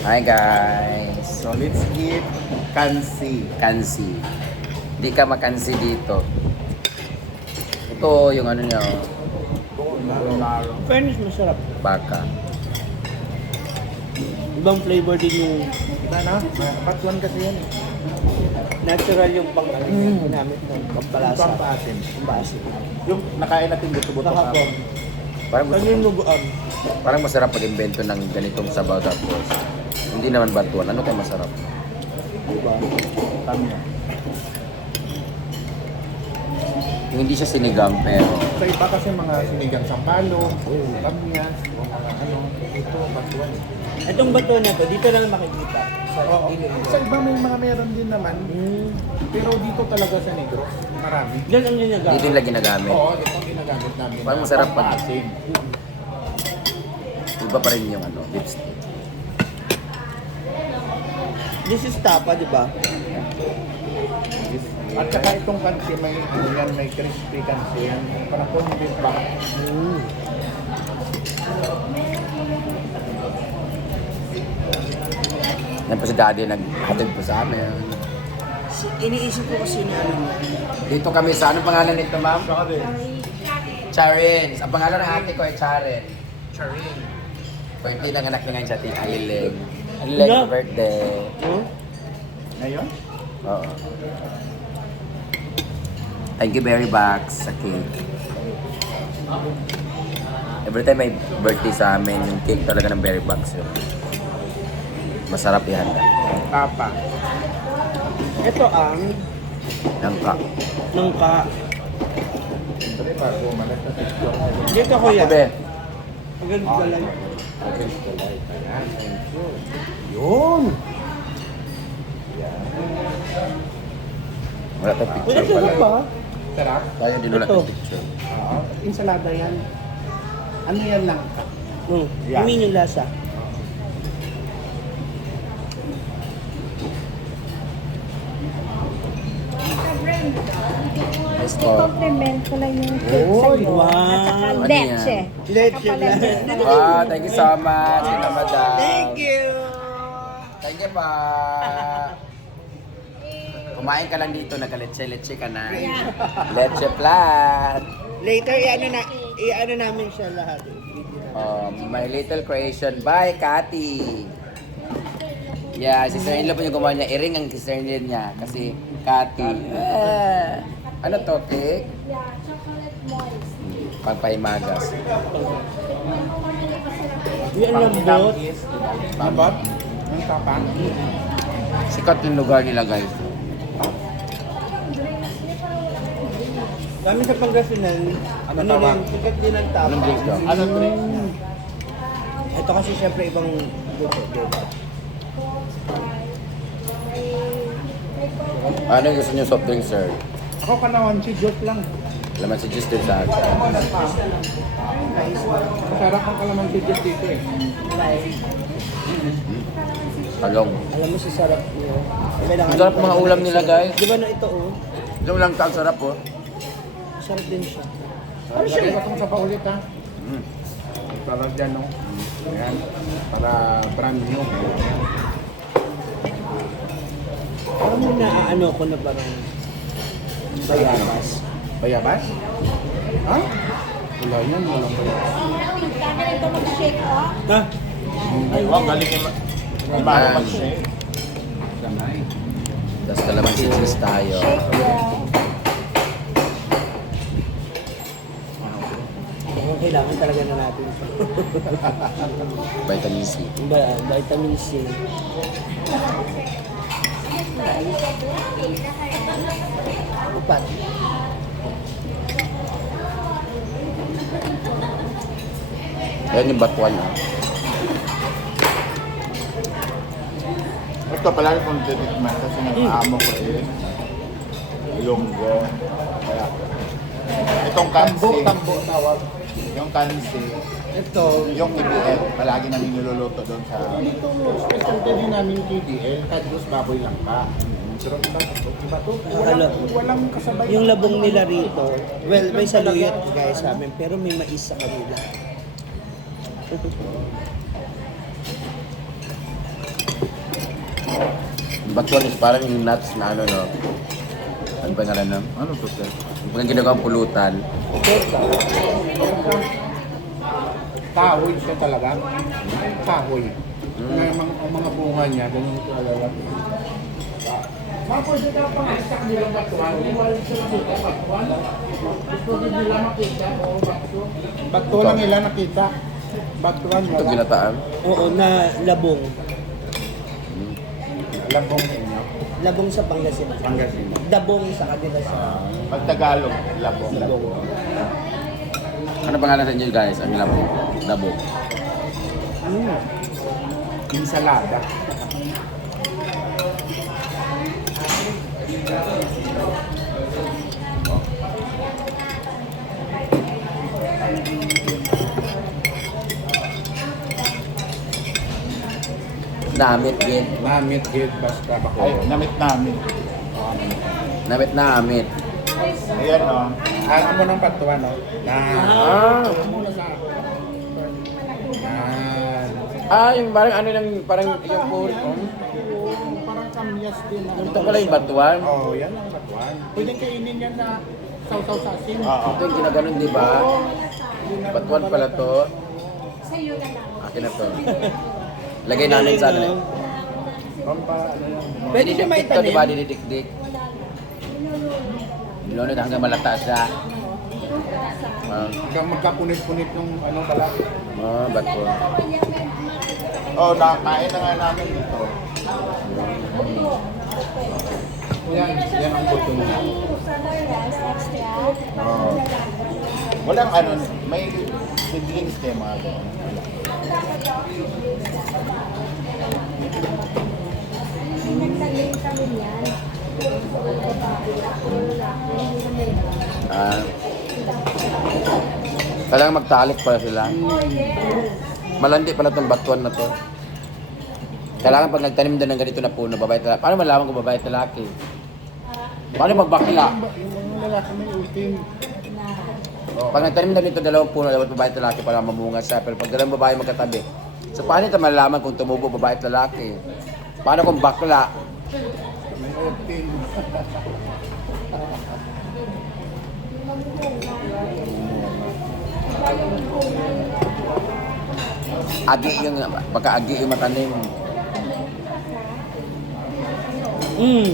Hi guys! So let's eat kansi. Kansi. Di ka makansi dito. Ito yung ano niya, Fairness, masarap. baka. Ibang flavor din yung Iba na, patuan kasi yan. natural yung ginamit ng Ito pampalasa. ang paasin. Ang basin. Yung nakain natin buto-buto Nakapon. Parang, Pag yung lubuan. parang masarap pag-invento ng ganitong sabaw tapos hindi naman batuan. Ano kaya masarap? Diba? Tama. Yung hindi siya sinigang pero Sa iba kasi mga sinigang sampalo, kamyas, o mga ano, ito, patuan. Itong bato na to, dito lang makikita. Sa Oo. Sa iba may mga meron din naman, pero dito talaga sa Negros, marami. Diyan ang dito ninagamit. yung lagi nagamit. Oo, ito ang ginagamit namin. Parang masarap pag- paasin. Iba pa rin yung ano, lipstick. This is tapa, di ba? At saka itong kansi, may ano yan, may crispy kansi yan. Parang kung beef ba? Yan po si daddy naghatid po sa amin. Iniisip ko kasi na ano. Dito kami sa, anong pangalan nito ma'am? Charin. Ang pangalan ng ate ko ay Charin. Charin. Birthday ng anak niya ngayon sa ating Alileg. Alileg, Yeah. birthday. Huh? Ngayon? Oo. Thank you very much sa cake. Every time may birthday sa amin, yung cake talaga ng berry box yun. Masarap ihanda. Tapa. Ito ang Nangka. nangka. Siyempre, bago umalas na picture. Dito kuya. Sabi, Ang ganda pala. Against the light. Ayan, thank you. Yun! wala tayong Wala picture siya pala. ba? Sarap. Tayo din wala Ito. tayong picture. Oo. Insalada yan. Ano yan lang ka? Yeah. Amin yung lasa. Nice po. I-compliment ko lang yung cake Oy, sa'yo. wow. At saka Ano leche. yan? Leche Kapala lang. leche. Wow, thank you so much. Ina madam. Thank you! Thank you pa. Kumain ka lang dito, nagka-leche-leche ka na. Leche flat. Later, i-ano namin siya lahat. My Little Creation by Cathy. Yeah, si Sir Inlo po yung gumawa niya. I-ring ang Sir Inlo niya kasi Cathy. Ano to, cake? Yeah, chocolate moist. Pagpaimagas. Yan lambot. Babot? Ang tapang? Sikat yung lugar nila, guys. Kami sa Pangasinan, Ano ano tawag? din, sikat din ang tapa. Anong drinks daw? Ano drink? Ito kasi syempre ibang luto. Diba? Ano yung gusto niyo soft drink, sir? Ako kanawan si joke lang. Laman si Just din sa akin. Masarap ang kalaman si Jess dito eh. Talong. Alam mo sa sarap niyo. Ang sarap mga ulam nila, guys. Di ba na ito oh? Yung lang ang sarap po. Sarap din siya. Ano siya? Itong sa paulit ha. Mm. Parang dyan no. Ayan. Para brand new. Parang may naaano ko na parang bayabas. Bayabas? Ha? Wala yan. Walang bayabas. Kaya ito mag-shake off. Ha? Ay, wow. Galing yung bago Ayan. mag-shake. Sanay. Tapos kalamansi cheese tayo. Shake well. Kailangan talaga na natin. Vitamin C. Vitamin C. Upat. Ayan yung batuan niya. Ito pala kung titikman kasi nag-aamo ko eh. Ilonggo. Kaya. Itong kansi. Tambo tawag. Yung kansi. Ito, yung KDL. Palagi namin niluluto doon sa... Dito, specialty din namin KDL. Kadros baboy lang pa. Pero iba to. Walang kasabay. Yung labong nila rito, well, may saluyot guys sa amin, pero may mais sa kanila. batuan is parang yung nuts na ano, no? Ano ba ngalan, no? Ano to, sir? Yung ginagawang pulutan. Kahoy siya talaga. Kahoy. Ang mga bunga niya, ganun ito alala. Mapwede ka pang isak nilang batuan. Gusto din nila makita. Bato lang nila nakita. Batuan Ito wala. ginataan. Oo, na labong. Labong ninyo. Labong sa Pangasinan. Pangasinan. Dabong sa kanila sa Pag Tagalog, labong. labong. Ano pangalan sa inyo guys? Ang labo. Labo. Insalada. Namit din. Namit gid basta bako. Ay, namit namin. Namit na amit. Ayan, o. Ano mo ng batuan, no? Na. Ah! Muna sa. Yan. Ah, yung parang ano lang, parang yung puro. Parang kamyas din. Ito pala yung batuan. Oh, yan ang batuan. Pwedeng kainin yan na saw-saw sa asin. Oo. Ito yung ginaganon, di ba? Batuan pala to. Sa'yo na lang. Akin na to. Lagay namin sa ano. Pampa, ano yan. Pwede siya may Ito, di ba, tanim. dinidikdik. Nilunod hanggang malata siya. Hanggang magkapunit-punit yung ano pala. Batuan. Oh, nakain na nga namin ito. Yan ang buto niya. Oo. Walang ano, may siblings kayo mga ganun. Nagtalim kami yan. Ah. Kailangan magtalik pala sila. Malandi pala itong batuan na to. Kailangan pag nagtanim din ng ganito na puno, babae talaki. Paano malaman kung babae talaki? Paano magbakla? Yung lalaki may ultim. Pag nagtanim na nito dalawang puno, dapat babae talaki para mamunga siya. Pero pag dalawang babae magkatabi. So paano ito malalaman kung tumubo babae talaki? Paano kung bakla? May ultim. Agi yung, baka agi yung matanim. Mm.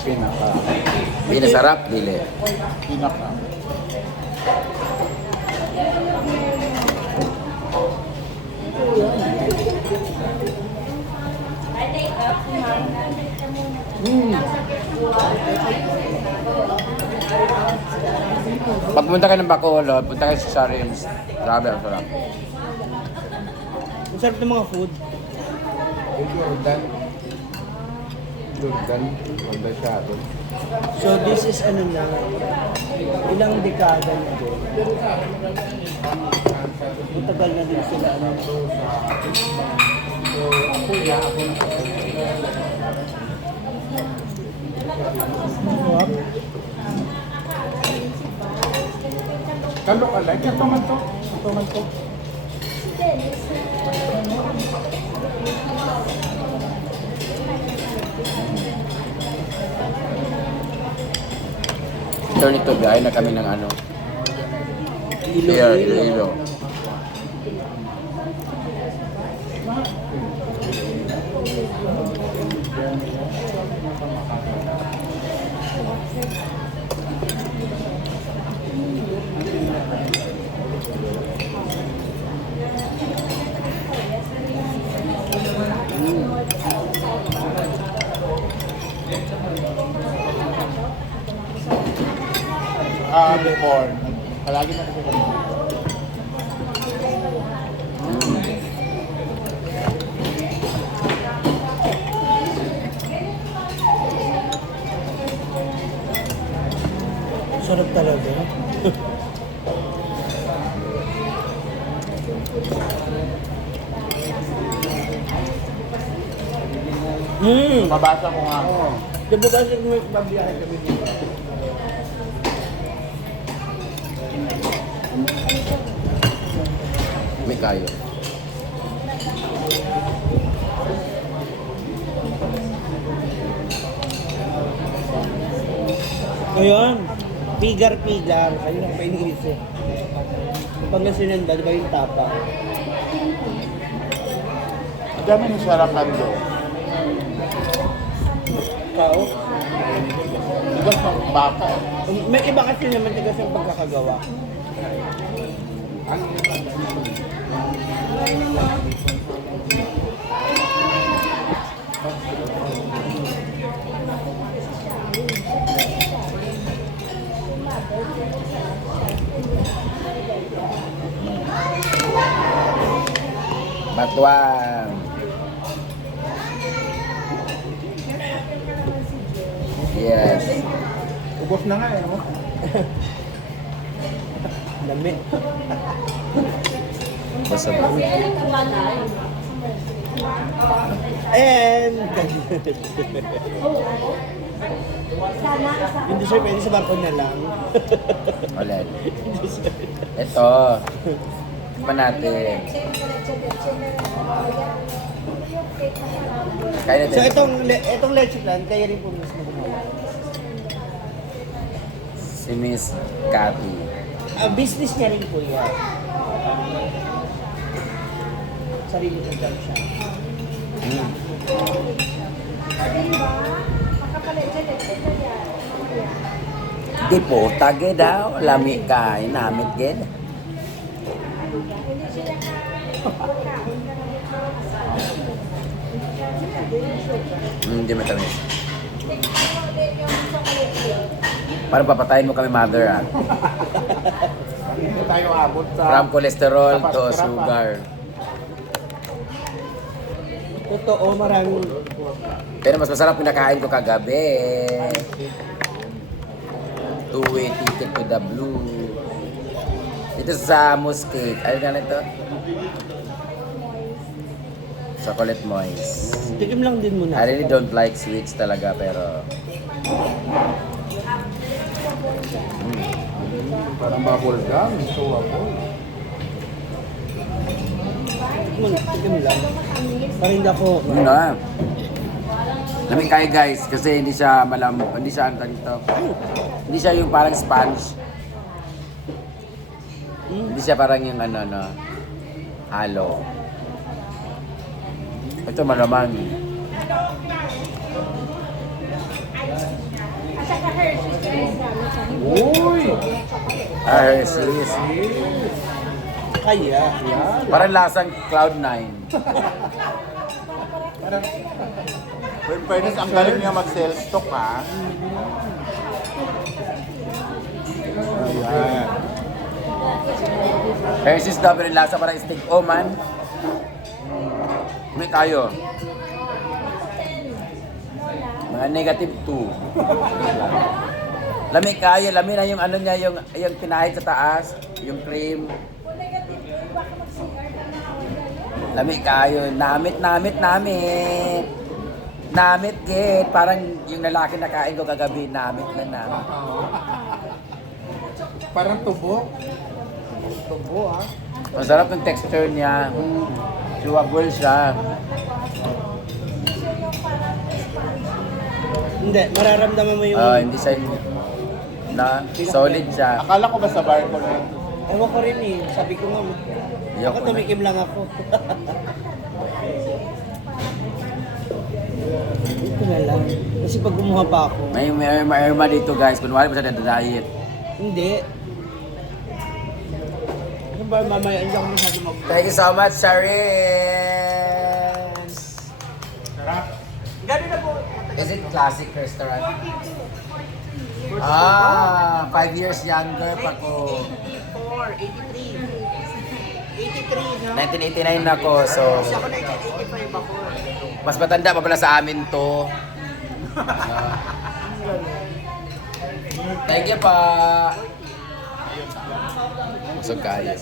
Pinaka. Pinasarap, dili. Pinaka. Pag pumunta ka ng Bacolod, punta kayo sa Sarims. Grabe, ang sarap. Ang sarap ng mga food. Jordan. Jordan. Jordan siya doon. So this is ano na, ilang dekada na din. Matagal na din sila. Ano. So, ako ya, ako na ako. Sarap. Kalo ka like, ito man to. Ito man to. Turn ito, biyahe na kami ng ano. Here, Iloilo. Before, palagi na kasi kami dito. Sarap talaga. Mabasa ko nga. Di ba kasi may babiyahe kami dito? May kayo. Ayun. Pigar-pigar. Ayun ang painiisip. Pangasinan ba? Di ba yung tapa? Ang dami ng sarapan doon. Kao? Diba sa baka? May iba kasi naman tigas yung pagkakagawa. Batuan. Yes. Ubos na nga eh, no? Lami. Basta And... Hindi sir, pwede sa barko na lang. ulit. Ito. Pa natin. Kaya natin. So itong leche plan, kaya rin po mismo gumawa. Si Miss Cathy. Business niya rin po yan. Sarili ko lang siya. Di po, tage daw. Lami ka. Inamit gid. Hindi matamis. Parang papatayin mo kami, mother, ah. Hindi tayo abot sa... From cholesterol Sa to paskrapan. sugar. Totoo, maraming... Pero mas masarap pinakain ko kagabi. Two-way ticket to the blue. Ito sa mousse cake. Ano nga ito? Chocolate moist. Tikim lang din muna. I really don't like sweets talaga, pero... Parang bubble gum. So, ako. Tikim lang. Parang hindi ako... Yun na. Lamig kayo guys, kasi hindi siya hindi siya antang ito. Hindi siya yung parang sponge. Hindi siya parang yung ano, no, halo. Ito malamang. At saka Hershey's guys namin sa Uy! Hershey's. Kaya. Parang lasang Cloud9. Pero in fairness, ang galing niya mag-sell stock, ha? Ayan. Hershey's daw pero lasa parang stick o man. May kayo. Mga negative 2. Lami kayo, lami na yung ano niya, yung pinahid sa taas, yung cream. Lami kayo, namit. Namit git, parang yung lalaki na kain ko kagabi, namit. Parang tubo. Tubo, ha? Masarap yung texture niya. Chewable siya. Hindi, mararamdaman mo yung... Hindi siya na solid siya. Akala ko ba sa bar ko na yun? Ewan ko rin eh. Sabi ko nga, Ayoko ako na. tumikim lang ako. Ito na lang. Kasi pag kumuha pa ako, May erma dito guys, kunwari pa siya na-diet. hindi. Ano ba, mamaya, hindi ako masyado mag... Thank you so much, Sharin! Sarap. Gano'n na po. Is it classic restaurant? 5 years younger pa ko. 84, 83. 83, no? 1989 ako, so Kasi ako 1985 ako. mas matanda pa pala sa amin to. Thank you pa. Busog kayo.